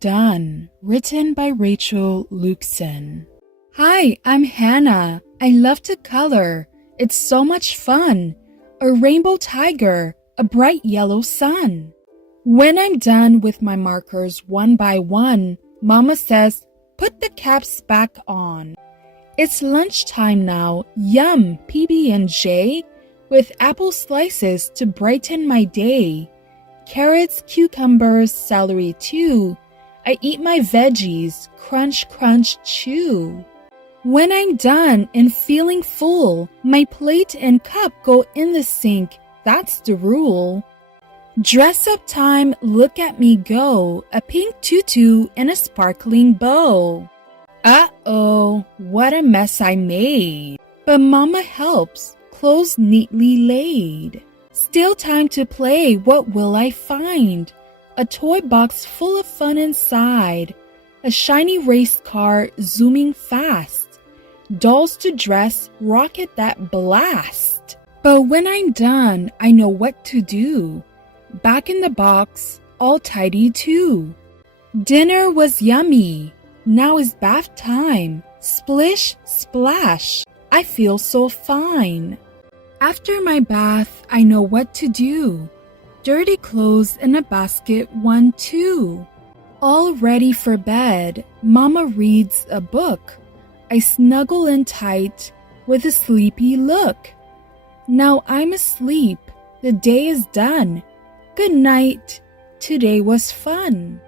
Done, written by Rachel Lukeson. Hi, I'm Hannah. I love to color. It's so much fun. A rainbow tiger, a bright yellow sun. When I'm done with my markers one by one, Mama says, put the caps back on. It's lunchtime now, yum, PB&J, with apple slices to brighten my day. Carrots, cucumbers, celery too. I eat my veggies, crunch, crunch, chew. When I'm done and feeling full, my plate and cup go in the sink, that's the rule. Dress up time, look at me go, a pink tutu and a sparkling bow. Uh-oh, what a mess I made. But Mama helps, clothes neatly laid. Still time to play, what will I find? A toy box full of fun inside. A shiny race car zooming fast. Dolls to dress, rocket that blast. But when I'm done, I know what to do. Back in the box, all tidy too. Dinner was yummy. Now is bath time. Splish, splash. I feel so fine. After my bath, I know what to do. Dirty clothes in a basket, 1, 2. All ready for bed. Mama reads a book. I snuggle in tight with a sleepy look. Now I'm asleep. The day is done. Good night. Today was fun.